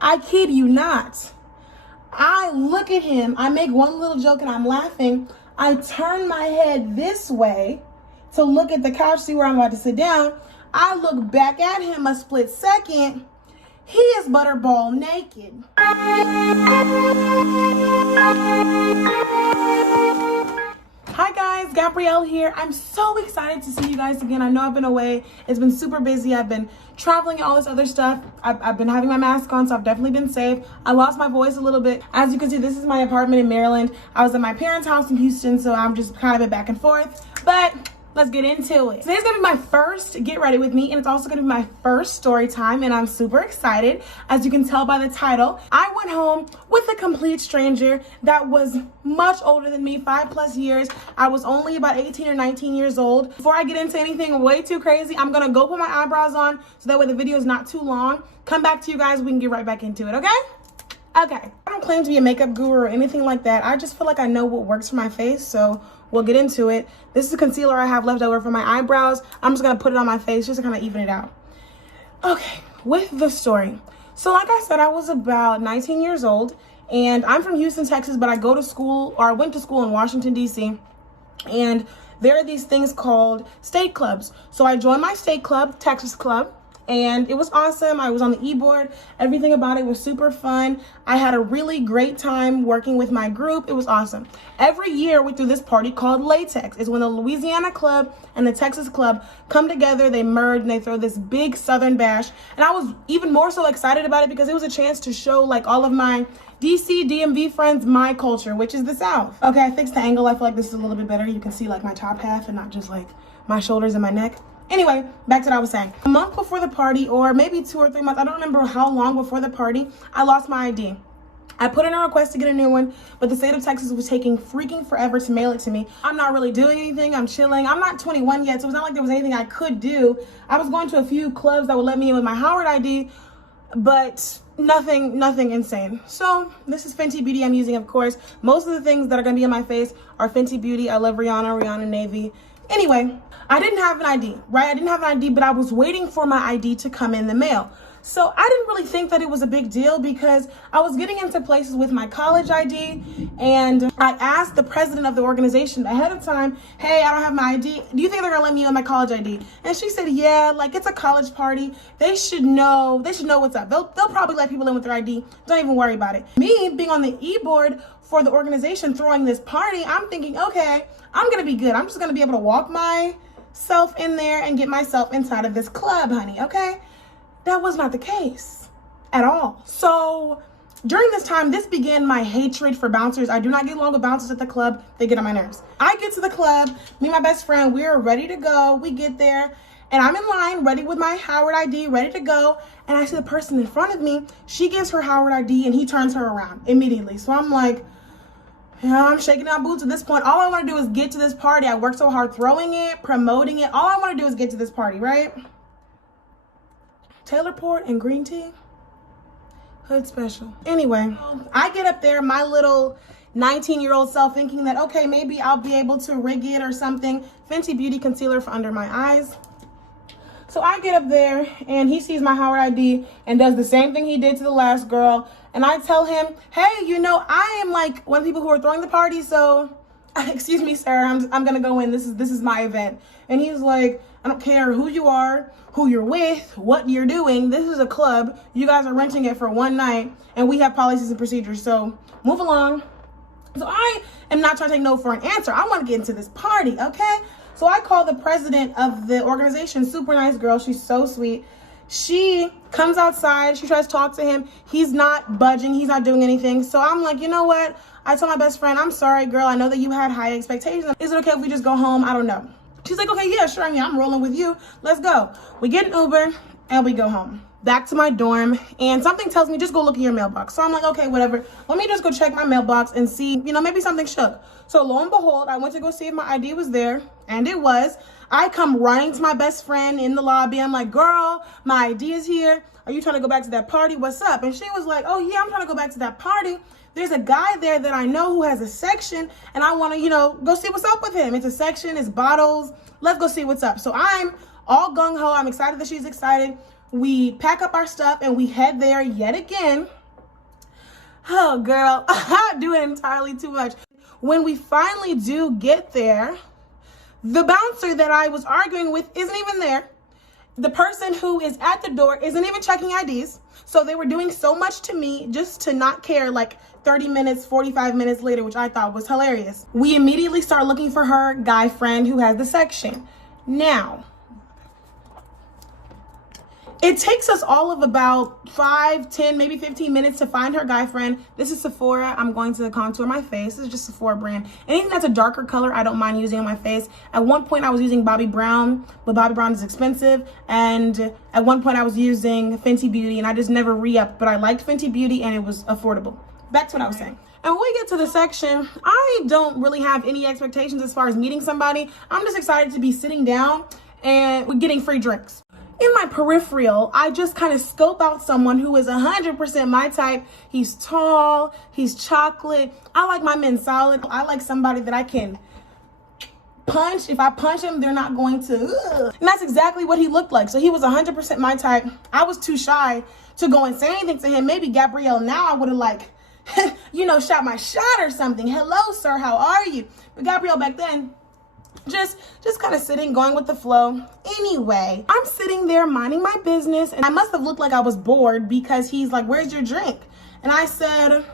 I kid you not. I look at him, I make one little joke and I'm laughing. I turn my head this way to look at the couch, see where I'm about to sit down. I look back at him a split second. He is butterball naked. Hi guys, Gabrielle here. I'm so excited to see you guys again. I know I've been away. It's been super busy. I've been traveling and all this other stuff. I've been having my mask on, so I've definitely been safe. I lost my voice a little bit. As you can see, this is my apartment in Maryland. I was at my parents' house in Houston, so I'm just kind of been back and forth. But let's get into it. Today's gonna be my first Get Ready With Me, and it's also gonna be my first story time, and I'm super excited. As you can tell by the title, I went home with a complete stranger that was much older than me, 5+ years. I was only about 18 or 19 years old. Before I get into anything way too crazy, I'm gonna go put my eyebrows on so that way the video is not too long. Come back to you guys, we can get right back into it, okay? Okay, I don't claim to be a makeup guru or anything like that. I just feel like I know what works for my face, so we'll get into it. This is the concealer I have left over for my eyebrows. I'm just gonna put it on my face just to kind of even it out. Okay, with the story. So like I said, I was about 19 years old, and I'm from Houston, Texas, but I go to school, or I went to school in Washington, D.C., and there are these things called state clubs. So I joined my state club, Texas Club, and it was awesome. I was on the e-board. Everything about it was super fun. I had a really great time working with my group. It was awesome. Every year we do this party called Latex. It's when the Louisiana club and the Texas club come together, they merge, and they throw this big Southern bash. And I was even more so excited about it because it was a chance to show like all of my DC, DMV friends my culture, which is the South. Okay, I fixed the angle. I feel like this is a little bit better. You can see like my top half and not just like my shoulders and my neck. Anyway, back to what I was saying. A month before the party, or maybe 2 or 3 months, I don't remember how long before the party, I lost my ID. I put in a request to get a new one, but the state of Texas was taking freaking forever to mail it to me. I'm not really doing anything. I'm chilling. I'm not 21 yet, so it's not like there was anything I could do. I was going to a few clubs that would let me in with my Howard ID, but nothing insane. So this is Fenty Beauty I'm using, of course. Most of the things that are going to be on my face are Fenty Beauty. I love Rihanna Navy. Anyway, I didn't have an ID, right? I didn't have an ID, but I was waiting for my ID to come in the mail. So I didn't really think that it was a big deal because I was getting into places with my college ID, and I asked the president of the organization ahead of time, hey, I don't have my ID. Do you think they're gonna let me on my college ID? And she said, yeah, like it's a college party. They should know what's up. They'll probably let people in with their ID. Don't even worry about it. Me being on the e-board for the organization throwing this party, I'm thinking, okay, I'm gonna be good. I'm just gonna be able to walk myself in there and get myself inside of this club, honey, okay? That was not the case at all. So during this time, this began my hatred for bouncers. I do not get along with bouncers at the club. They get on my nerves. I get to the club, me and my best friend, we're ready to go. We get there and I'm in line, ready with my Howard ID, ready to go. And I see the person in front of me. She gives her Howard ID and he turns her around immediately. So I'm like, yeah, I'm shaking out boots at this point. All I want to do is get to this party. I worked so hard throwing it, promoting it. All I want to do is get to this party, right? Taylor Port and green tea, hood special. Anyway, I get up there, my little 19-year-old self thinking that, okay, maybe I'll be able to rig it or something. Fenty Beauty concealer for under my eyes. So I get up there and he sees my Howard ID and does the same thing he did to the last girl. And I tell him, hey, you know, I am like one of the people who are throwing the party, so excuse me, sir, I'm gonna go in. This is my event. And he was like, I don't care who you are, who you're with, what you're doing. This is a club. You guys are renting it for one night, and we have policies and procedures, so move along. So I am not trying to take no for an answer. I want to get into this party, okay? So I call the president of the organization, super nice girl. She's so sweet. She comes outside. She tries to talk to him. He's not budging. He's not doing anything. So I'm like, you know what? I told my best friend, I'm sorry, girl. I know that you had high expectations. Is it okay if we just go home? I don't know. She's like, okay, yeah, sure. I mean, I'm rolling with you. Let's go. We get an Uber and we go home. Back to my dorm, and something tells me just go look in your mailbox. So I'm like, okay, whatever. Let me just go check my mailbox and see, you know, maybe something shook. So lo and behold, I went to go see if my ID was there, and it was. I come running to my best friend in the lobby. I'm like, girl, my ID is here. Are you trying to go back to that party? What's up? And she was like, oh yeah, I'm trying to go back to that party. There's a guy there that I know who has a section, and I want to, you know, go see what's up with him. It's a section, it's bottles. Let's go see what's up. So I'm all gung-ho. I'm excited that she's excited. We pack up our stuff and we head there yet again. Oh, girl, I'm doing entirely too much. When we finally do get there, the bouncer that I was arguing with isn't even there. The person who is at the door isn't even checking IDs. So they were doing so much to me just to not care, like 30 minutes, 45 minutes later, which I thought was hilarious. We immediately start looking for her guy friend who has the section. Now, it takes us all of about 5, 10, maybe 15 minutes to find her guy friend. This is Sephora. I'm going to contour my face. This is just Sephora brand. Anything that's a darker color, I don't mind using on my face. At one point, I was using Bobbi Brown, but Bobbi Brown is expensive. And at one point, I was using Fenty Beauty, and I just never re-upped. But I liked Fenty Beauty, and it was affordable. Back to what I was saying. And when we get to the section, I don't really have any expectations as far as meeting somebody. I'm just excited to be sitting down and we're getting free drinks. In my peripheral, I just kind of scope out someone who is 100% my type. He's tall, he's chocolate. I like my men solid. I like somebody that I can punch. If I punch him, they're not going to. And that's exactly what he looked like. So he was 100% my type. I was too shy to go and say anything to him. Maybe Gabrielle now I would have like, you know, shot my shot or something. Hello, sir, how are you? But Gabrielle back then, just kind of sitting, going with the flow. Anyway, I'm sitting there minding my business, and I must have looked like I was bored because he's like, where's your drink? And I said,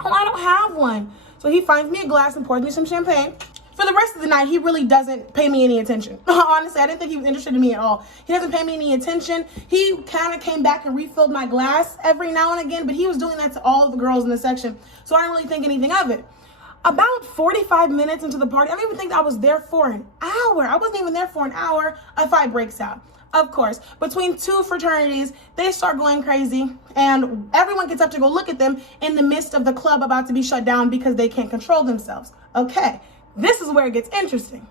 oh, I don't have one. So he finds me a glass and pours me some champagne. For the rest of the night, he really doesn't pay me any attention. Honestly, I didn't think he was interested in me at all. He doesn't pay me any attention. He kind of came back and refilled my glass every now and again, but he was doing that to all of the girls in the section. So I didn't really think anything of it. About 45 minutes into the party, I don't even think I was there for an hour. I wasn't even there for an hour. A fight breaks out. Of course, between two fraternities, they start going crazy and everyone gets up to go look at them in the midst of the club about to be shut down because they can't control themselves. Okay, this is where it gets interesting.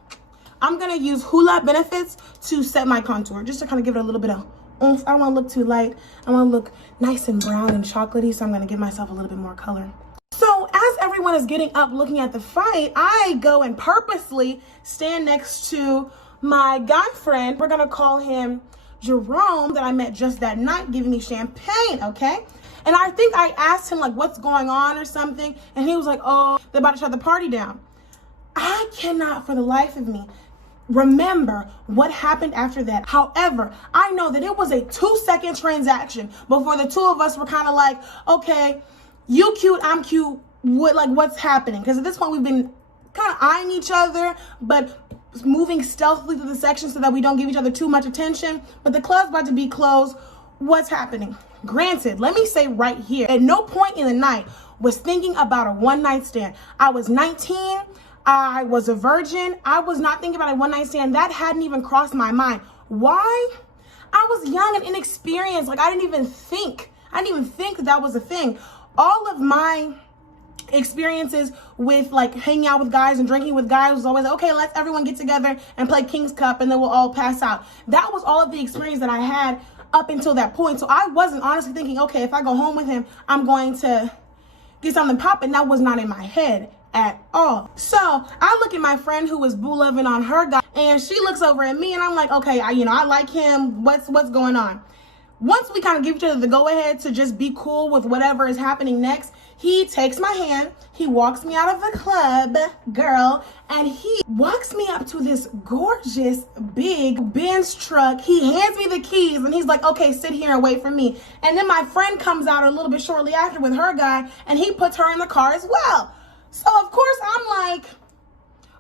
I'm gonna use Hoola Benefits to set my contour, just to kind of give it a little bit of oomph. I don't wanna look too light. I wanna look nice and brown and chocolatey, so I'm gonna give myself a little bit more color. So as everyone is getting up looking at the fight, I go and purposely stand next to my guy friend. We're gonna call him Grwm, that I met just that night, giving me champagne, okay? And I think I asked him like, what's going on or something, and he was like, oh, they're about to shut the party down. I cannot for the life of me remember what happened after that. However, I know that it was a 2-second transaction before the two of us were kind of like, okay, you cute, I'm cute, what's happening? Because at this point we've been kind of eyeing each other, but moving stealthily through the section so that we don't give each other too much attention. But the club's about to be closed. What's happening? Granted, let me say right here, at no point in the night was thinking about a one-night stand. I was 19, I was a virgin. I was not thinking about a one-night stand. That hadn't even crossed my mind. Why? I was young and inexperienced. Like I didn't even think that was a thing. All of my experiences with like hanging out with guys and drinking with guys was always like, okay, let's everyone get together and play King's Cup and then we'll all pass out. That was all of the experience that I had up until that point. So I wasn't honestly thinking, okay, if I go home with him, I'm going to get something popping. That was not in my head at all. So I look at my friend who was boo loving on her guy, and she looks over at me and I'm like, okay, I like him. What's going on? Once we kind of give each other the go-ahead to just be cool with whatever is happening next, he takes my hand, he walks me out of the club, girl, and he walks me up to this gorgeous big Benz truck. He hands me the keys and he's like, okay, sit here and wait for me. And then my friend comes out a little bit shortly after with her guy and he puts her in the car as well. So of course I'm like,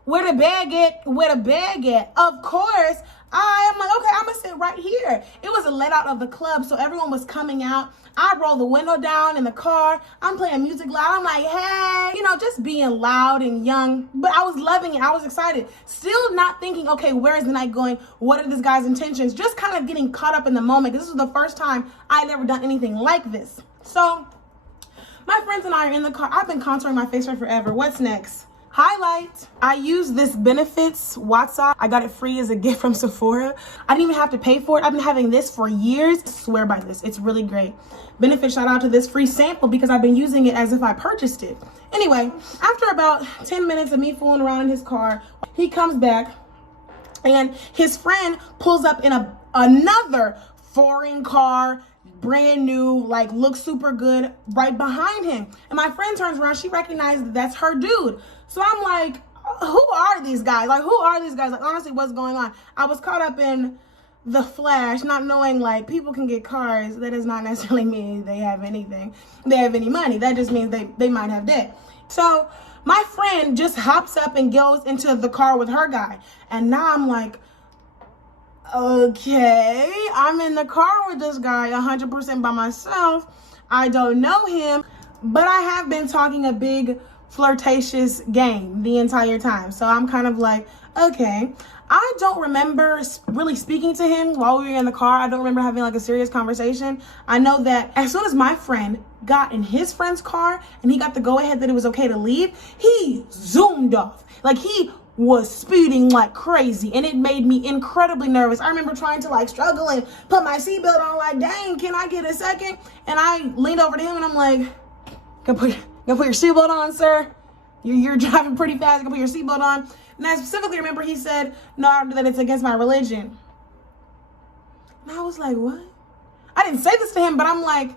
where the bag at? Where the bag at? Of course, I am like, okay, I'm gonna sit right here. It was a let out of the club, so everyone was coming out. I roll the window down in the car. I'm playing music loud. I'm like, hey, just being loud and young. But I was loving it. I was excited. Still not thinking, okay, where is the night going? What are this guy's intentions? Just kind of getting caught up in the moment, because this was the first time I had ever done anything like this. So my friends and I are in the car. I've been contouring my face for forever. What's next? Highlight. I use this Benefits WhatsApp. I got it free as a gift from Sephora. I didn't even have to pay for it. I've been having this for years. I swear by this. It's really great. Benefits, shout out to this free sample because I've been using it as if I purchased it. Anyway, after about 10 minutes of me fooling around in his car, he comes back and his friend pulls up in another foreign car, brand new, like looks super good, right behind him. And my friend turns around, she recognized that that's her dude. So I'm like, who are these guys? Like, who are these guys? Like, honestly, what's going on? I was caught up in the flash, not knowing like people can get cars. That does not necessarily mean they have anything. They have any money. That just means they might have debt. So my friend just hops up and goes into the car with her guy. And now I'm like, okay, I'm in the car with this guy 100% by myself. I don't know him, but I have been talking a big flirtatious game the entire time. So I'm kind of like, okay. I don't remember really speaking to him while we were in the car. I don't remember having like a serious conversation. I know that as soon as my friend got in his friend's car and he got the go ahead that it was okay to leave, he zoomed off. Like, he was speeding like crazy, and it made me incredibly nervous. I remember trying to like struggle and put my seatbelt on, like, dang, can I get a second? And I leaned over to him and I'm like, Gonna put your seatbelt on, sir. You're driving pretty fast. Gonna put your seatbelt on. And I specifically remember he said, no, I don't do that. It's against my religion. And I was like, what? I didn't say this to him, but I'm like,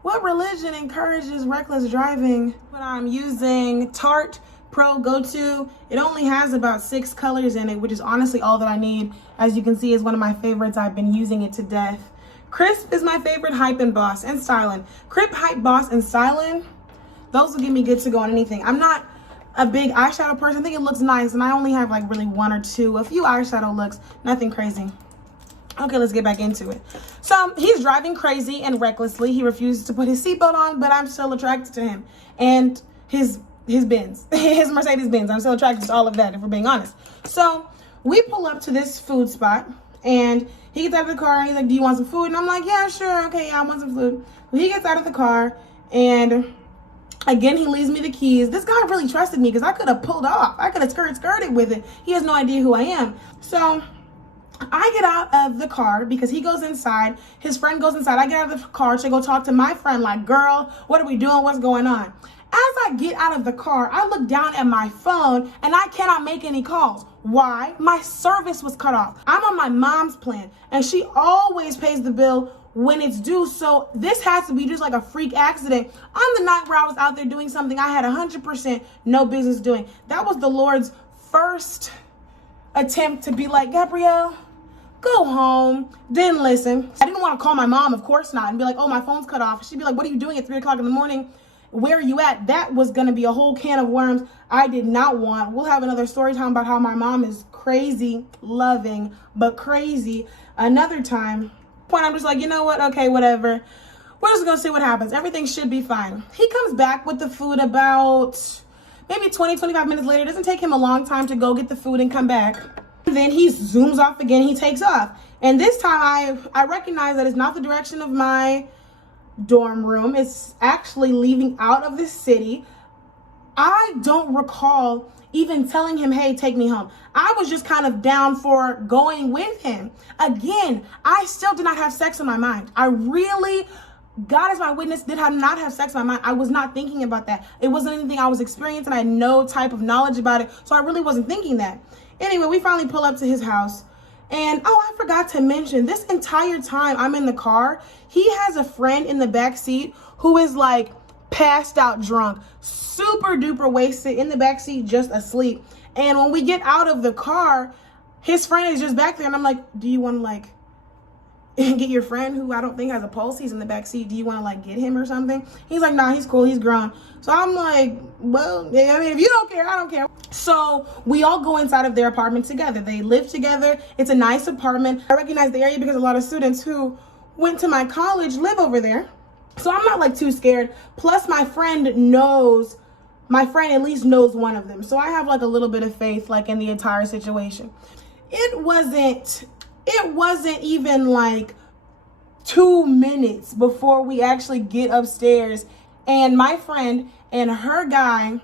what religion encourages reckless driving? When I'm using Tarte Pro Go-To, it only has about 6 colors in it, which is honestly all that I need. As you can see, is one of my favorites. I've been using it to death. Crisp is my favorite Hype and Boss and Stylin'. Crip, Hype, Boss, and Stylin', those will get me good to go on anything. I'm not a big eyeshadow person. I think it looks nice, and I only have like really 1 or 2, a few eyeshadow looks, nothing crazy. Okay, let's get back into it. So he's driving crazy and recklessly. He refuses to put his seatbelt on, but I'm still attracted to him. And his Benz, his Mercedes Benz. I'm still attracted to all of that, if we're being honest. So we pull up to this food spot, and he gets out of the car, and he's like, do you want some food? And I'm like, yeah, sure, okay, yeah, I want some food. Well, he gets out of the car, and again, he leaves me the keys. This guy really trusted me because I could have pulled off. I could have skirted with it. He has no idea who I am. So I get out of the car because he goes inside. His friend goes inside. I get out of the car to go talk to my friend, like, girl, what are we doing? What's going on? As I get out of the car, I look down at my phone and I cannot make any calls. Why? My service was cut off. I'm on my mom's plan, and she always pays the bill when it's due. So this has to be just like a freak accident on the night where I was out there doing something I had 100% no business doing. That was the Lord's first attempt to be like, Gabrielle, go home. Didn't listen. I didn't want to call my mom, of course not, and be like, oh, my phone's cut off. She'd be like, what are you doing at 3 o'clock in the morning? Where are you at? That was going to be a whole can of worms I did not want. We'll have another story time about how my mom is crazy, loving, but crazy another time. Point, I'm just like, you know what? Okay, whatever. We're just going to see what happens. Everything should be fine. He comes back with the food about maybe 20, 25 minutes later. It doesn't take him a long time to go get the food and come back. And then he zooms off again. He takes off. And this time I recognize that it's not the direction of my dorm room. It's actually leaving out of the city. I don't recall even telling him, hey, take me home. I was just kind of down for going with him. Again, I still did not have sex in my mind. I really, God is my witness, did not have sex in my mind. I was not thinking about that. It wasn't anything I was experiencing. I had no type of knowledge about it. So I really wasn't thinking that. Anyway, we finally pull up to his house. And, oh, I forgot to mention, this entire time I'm in the car, he has a friend in the back seat who is like passed out drunk, super duper wasted in the back seat, just asleep. And when we get out of the car, his friend is just back there, and I'm like, do you want to like get your friend, who I don't think has a pulse, he's in the back seat, do you want to like get him or something? He's like, nah, he's cool, he's grown. So I'm like, well, yeah, I mean, if you don't care, I don't care. So we all go inside of their apartment together. They live together. It's a nice apartment. I recognize the area because a lot of students who went to my college live over there. So I'm not like too scared. Plus my friend at least knows one of them. So I have like a little bit of faith like in the entire situation. It wasn't even like 2 minutes before we actually get upstairs and my friend and her guy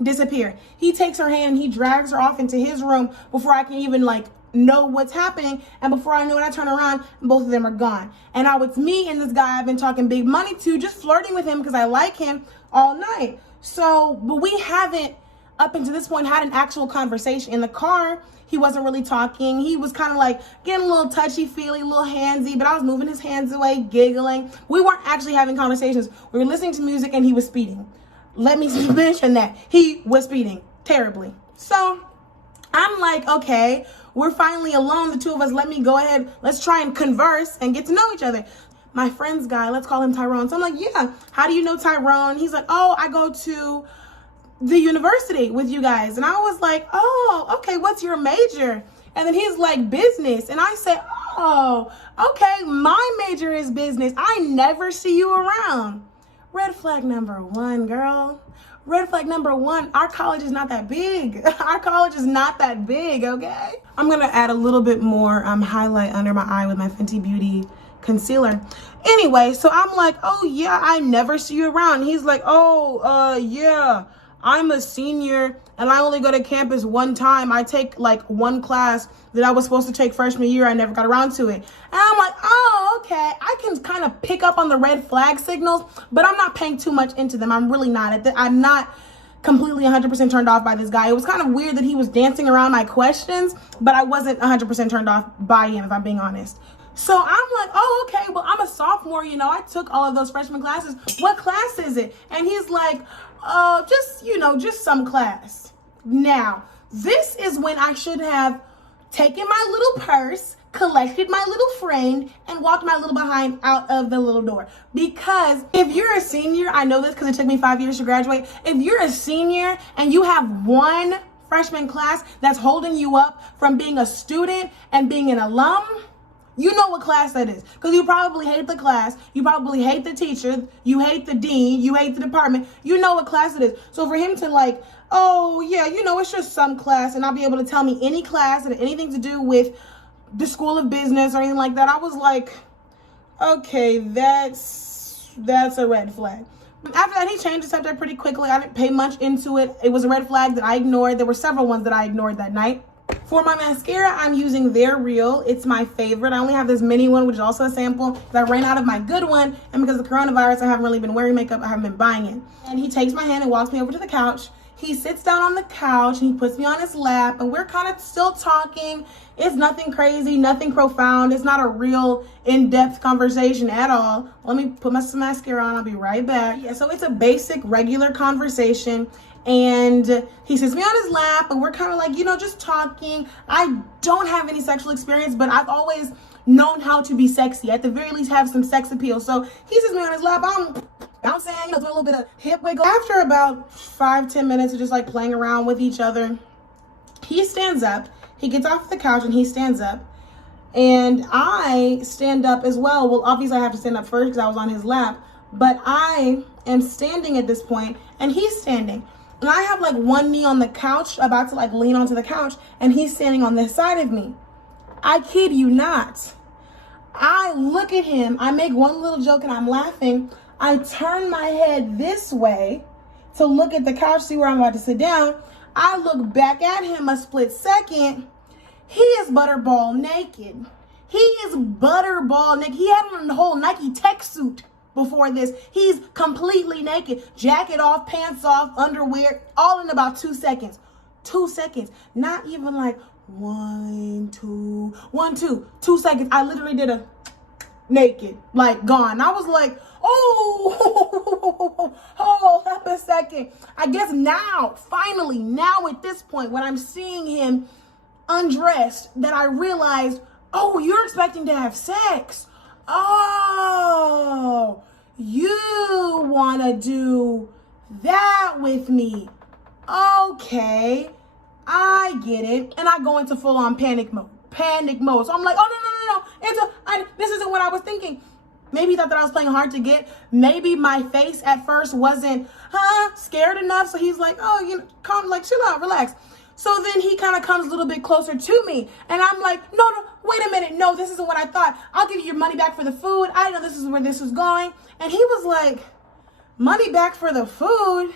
disappear. He takes her hand and he drags her off into his room before I can even like know what's happening. And before I know it, I turn around and both of them are gone. And now it's me and this guy I've been talking big money to, just flirting with him because I like him all night. So, but we haven't up until this point had an actual conversation. In the car, he wasn't really talking. He was kind of like getting a little touchy-feely, a little handsy, but I was moving his hands away, giggling. We weren't actually having conversations. We were listening to music and he was speeding. Let me mention that. He was speeding terribly. So I'm like, okay, we're finally alone, the two of us. Let me go ahead. Let's try and converse and get to know each other. My friend's guy, let's call him Tyrone. So I'm like, yeah, how do you know Tyrone? He's like, oh, I go to the university with you guys. And I was like, oh, okay, what's your major? And then he's like, business. And I said, oh, okay, my major is business. I never see you around. Red flag number one, girl. Red flag number one, our college is not that big. Our college is not that big, okay? I'm gonna add a little bit more highlight under my eye with my Fenty Beauty concealer. Anyway, so I'm like, oh yeah, I never see you around. He's like, oh, yeah, I'm a senior and I only go to campus one time. I take like one class that I was supposed to take freshman year. I never got around to it. And I'm like, oh, okay. I can kind of pick up on the red flag signals, but I'm not paying too much into them. I'm really not. I'm not completely 100% turned off by this guy. It was kind of weird that he was dancing around my questions, but I wasn't 100% turned off by him, if I'm being honest. So I'm like, oh, okay, well, I'm a sophomore, you know, I took all of those freshman classes. What class is it? And he's like, just some class. Now, this is when I should have taken my little purse, collected my little friend, and walked my little behind out of the little door. Because if you're a senior, I know this because it took me 5 years to graduate. If you're a senior and you have one freshman class that's holding you up from being a student and being an alum, you know what class that is, because you probably hate the class, you probably hate the teacher, you hate the dean, you hate the department, you know what class it is. So for him to like, oh yeah, you know, it's just some class and not be able to tell me any class and anything to do with the School of Business or anything like that, I was like, okay, that's a red flag. After that, he changed the subject pretty quickly. I didn't pay much into it. It was a red flag that I ignored. There were several ones that I ignored that night. For my mascara, I'm using They're Real. It's my favorite. I only have this mini one, which is also a sample, because I ran out of my good one, and because of coronavirus, I haven't really been wearing makeup. I haven't been buying it. And he takes my hand and walks me over to the couch. He sits down on the couch, and he puts me on his lap, and we're kind of still talking. It's nothing crazy, nothing profound. It's not a real in-depth conversation at all. Let me put some mascara on. I'll be right back. Yeah, so it's a basic, regular conversation. And he sits me on his lap and we're kind of like, you know, just talking. I don't have any sexual experience, but I've always known how to be sexy. At the very least, have some sex appeal. So he sits me on his lap. I'm bouncing, you know, doing a little bit of hip wiggle. After about 5-10 minutes of just like playing around with each other, he stands up. He gets off the couch and he stands up. And I stand up as well. Well, obviously I have to stand up first because I was on his lap. But I am standing at this point and he's standing. And I have like one knee on the couch, about to like lean onto the couch, and he's standing on this side of me. I kid you not. I look at him, I make one little joke and I'm laughing. I turn my head this way to look at the couch, see where I'm about to sit down. I look back at him a split second. He is butterball naked. He is butterball naked. He had on the whole Nike tech suit. Before this, he's completely naked, jacket off, pants off, underwear, all in about 2 seconds. 2 seconds, not even like 1, 2, 1, 2, 2 seconds. I literally did a naked, like gone. I was like, oh, hold up a second. I guess now, finally, now at this point, when I'm seeing him undressed, that I realized, oh, you're expecting to have sex. Oh, you want to do that with me. Okay, I get it. And I go into full-on panic mode. So I'm like, oh, no. This isn't what I was thinking. Maybe he thought that I was playing hard to get. Maybe my face at first wasn't scared enough. So he's like, oh, you know, calm, like, chill out, relax. So then he kind of comes a little bit closer to me. And I'm like, no, wait a minute. No, this isn't what I thought. I'll give you your money back for the food. I know this is where this was going. And he was like, money back for the food?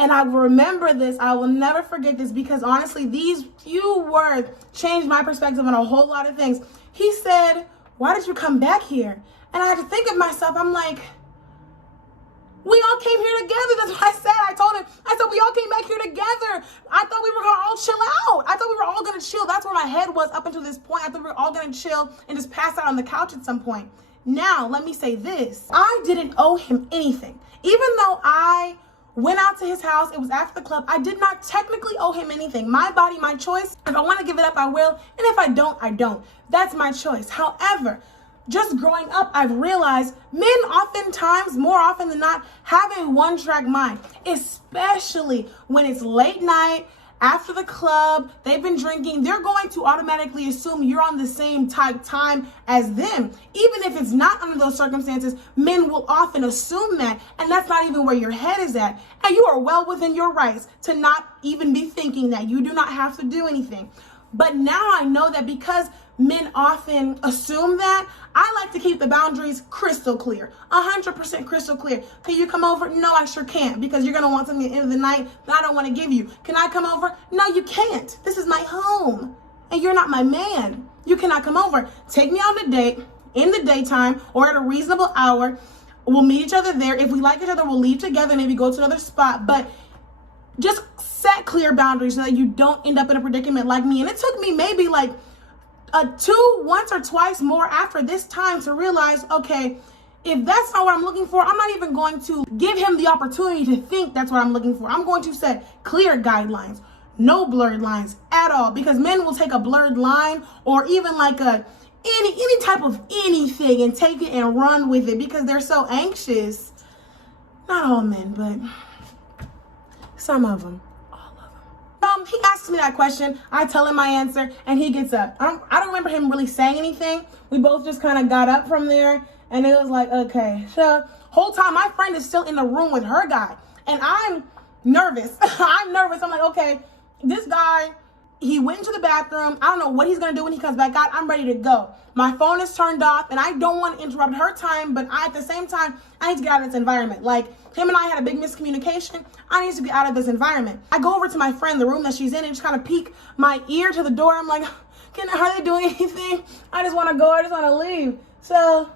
And I remember this. I will never forget this because honestly, these few words changed my perspective on a whole lot of things. He said, why did you come back here? And I had to think of myself. I'm like, we all came here together. That's what I said. I told him, we all came back here together. we were gonna all chill out. I thought we were all gonna chill. That's where my head was up until this point. I thought we were all gonna chill and just pass out on the couch at some point. Now, let me say this. I didn't owe him anything. Even though I went out to his house, it was after the club, I did not technically owe him anything. My body, my choice. If I want to give it up, I will. And if I don't, I don't. That's my choice. However, just growing up, I've realized men oftentimes, more often than not, have a one-track mind, especially when it's late night, after the club, they've been drinking. They're going to automatically assume you're on the same type time as them. Even if it's not under those circumstances, men will often assume that, and that's not even where your head is at. And you are well within your rights to not even be thinking that. You do not have to do anything. But now I know that because men often assume that, I like to keep the boundaries crystal clear, 100% crystal clear. Can you come over? No, I sure can't, because you're going to want something at the end of the night that I don't want to give you. Can I come over? No, you can't. This is my home, and you're not my man. You cannot come over. Take me on a date in the daytime or at a reasonable hour. We'll meet each other there. If we like each other, we'll leave together, maybe go to another spot. But just set clear boundaries so that you don't end up in a predicament like me. And it took me maybe like once or twice more after this time to realize, okay, if that's not what I'm looking for, I'm not even going to give him the opportunity to think that's what I'm looking for. I'm going to set clear guidelines, no blurred lines at all, because men will take a blurred line or even like any type of anything and take it and run with it because they're so anxious. Not all men, but some of them. He asks me that question, I tell him my answer, and he gets up. I don't remember him really saying anything. We both just kind of got up from there, and it was like, okay. So, whole time, my friend is still in the room with her guy, and I'm nervous. I'm nervous. I'm like, okay, this guy, he went into the bathroom. I don't know what he's going to do when he comes back out. I'm ready to go. My phone is turned off, and I don't want to interrupt her time, but at the same time, I need to get out of this environment. Like, him and I had a big miscommunication. I need to be out of this environment. I go over to my friend, the room that she's in, and just kind of peek my ear to the door. I'm like, are they doing anything? I just want to go. I just want to leave. So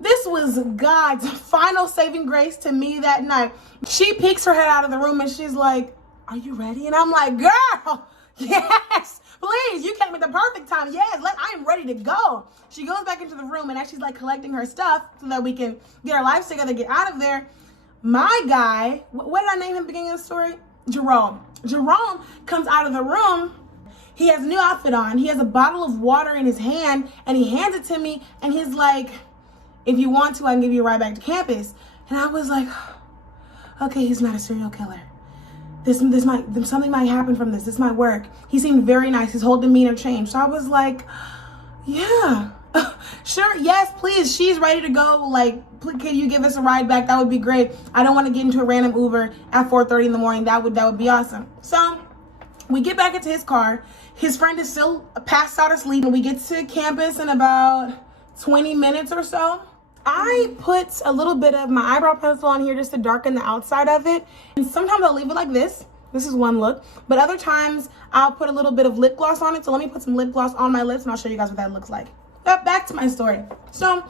this was God's final saving grace to me that night. She peeks her head out of the room, and she's like, are you ready? And I'm like, girl, yes, please. You came at the perfect time. Yes, I am ready to go. She goes back into the room, and as she's like collecting her stuff so that we can get our lives together, get out of there, my guy, what did I name him at the beginning of the story? Jerome. Jerome comes out of the room. He has a new outfit on. He has a bottle of water in his hand, and he hands it to me, and he's like, if you want to, I can give you a ride back to campus. And I was like, okay, he's not a serial killer. Something might happen from this. This might work. He seemed very nice. His whole demeanor changed. So I was like, yeah, sure. Yes, please. She's ready to go. Like, can you give us a ride back? That would be great. I don't want to get into a random Uber at 4:30 in the morning. That would be awesome. So we get back into his car. His friend is still passed out asleep. And we get to campus in about 20 minutes or so. I put a little bit of my eyebrow pencil on here just to darken the outside of it. And sometimes I'll leave it like this. This is one look. But other times I'll put a little bit of lip gloss on it. So let me put some lip gloss on my lips and I'll show you guys what that looks like. But back to my story. So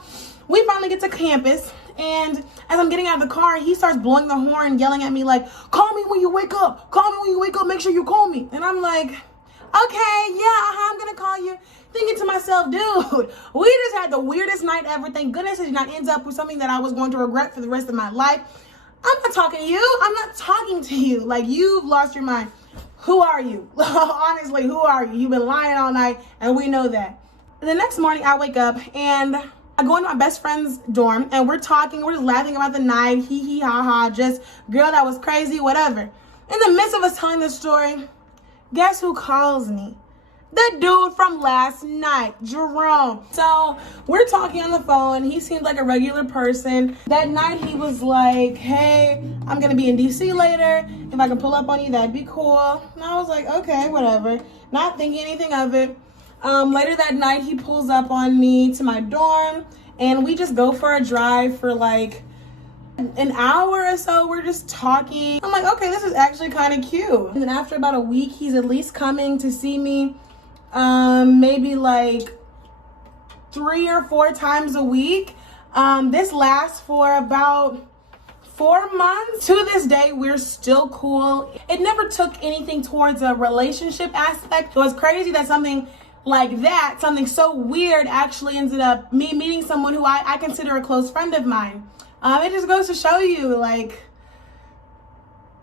we finally get to campus. And as I'm getting out of the car, he starts blowing the horn, yelling at me like, call me when you wake up. Call me when you wake up. Make sure you call me. And I'm like, okay, yeah, I'm going to call you. Thinking to myself, dude, we just had the weirdest night ever. Thank goodness it did not end up with something that I was going to regret for the rest of my life. I'm not talking to you. I'm not talking to you. Like, you've lost your mind. Who are you? Honestly, who are you? You've been lying all night, and we know that. The next morning, I wake up, and I go into my best friend's dorm, and we're talking. We're just laughing about the night. Hee hee ha ha. Just, girl, that was crazy, whatever. In the midst of us telling this story, guess who calls me? The dude from last night, Jerome. So we're talking on the phone. He seemed like a regular person. That night he was like, hey, I'm gonna be in DC later. If I can pull up on you, that'd be cool. And I was like, okay, whatever. Not thinking anything of it. Later that night he pulls up on me to my dorm and we just go for a drive for like an hour or so. We're just talking. I'm like, okay, this is actually kind of cute. And then after about a week, he's at least coming to see me maybe like 3 or 4 times a week. This lasts for about 4 months. To this day, we're still cool. It never took anything towards a relationship aspect. It was crazy that something like that, something so weird, actually ended up me meeting someone who I consider a close friend of mine. It just goes to show you, like,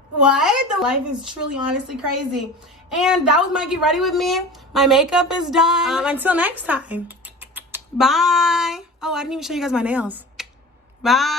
what? The life is truly, honestly crazy. And that was my get ready with me. My makeup is done. Until next time. Bye. Oh, I didn't even show you guys my nails. Bye.